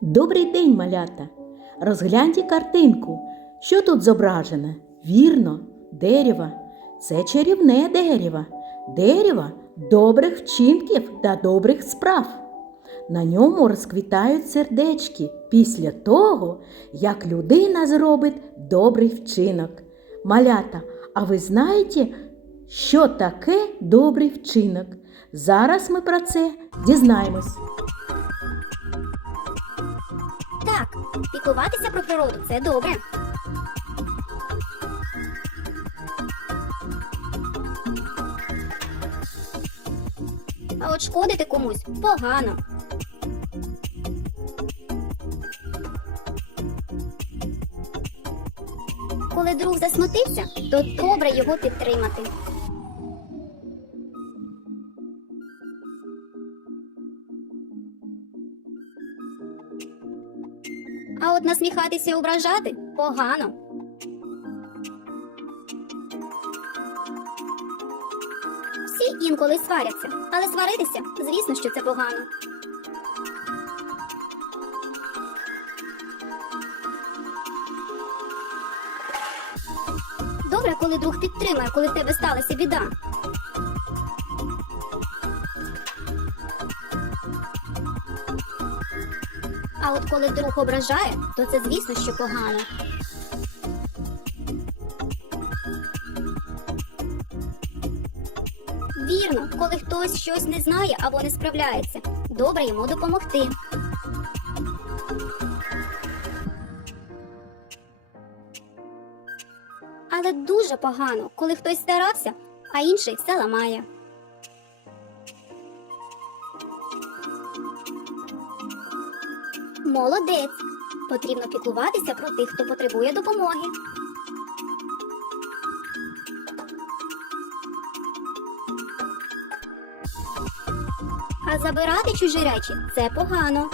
Добрий день, малята! Розгляньте картинку. Що тут зображене? Вірно, дерево. Це чарівне дерево. Дерево добрих вчинків та добрих справ. На ньому розквітають сердечки після того, як людина зробить добрий вчинок. Малята, а ви знаєте, що таке добрий вчинок? Зараз ми про це дізнаємось. Піклуватися про природу це добре. А от шкодити комусь погано. Коли друг засмутився, то добре його підтримати. А от насміхатися і ображати погано. Всі інколи сваряться, але сваритися, звісно, що це погано. Добре, коли друг підтримує, коли в тебе сталася біда. А от коли друг ображає, то це звісно, що погано. Вірно, коли хтось щось не знає або не справляється, добре йому допомогти. Але дуже погано, коли хтось старався, а інший все ламає. Молодець! Потрібно піклуватися про тих, хто потребує допомоги. А забирати чужі речі це погано.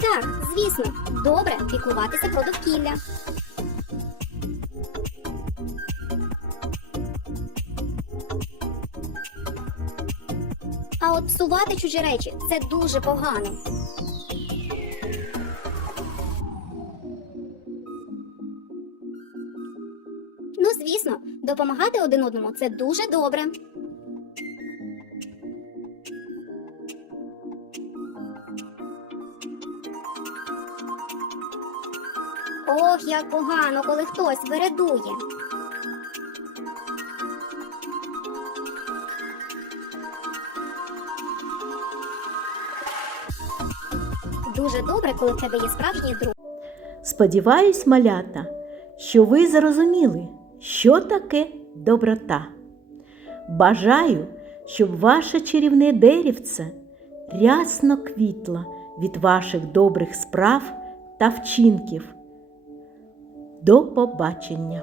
Так, звісно, добре піклуватися про довкілля. А от псувати чужі речі це дуже погано. Ну, звісно, допомагати один одному це дуже добре. Ох, як погано, коли хтось вередує. Дуже добре, коли в тебе є справжній друг. Сподіваюсь, малята, що ви зрозуміли, що таке доброта. Бажаю, щоб ваше чарівне деревце рясно квітло від ваших добрих справ та вчинків. До побачення!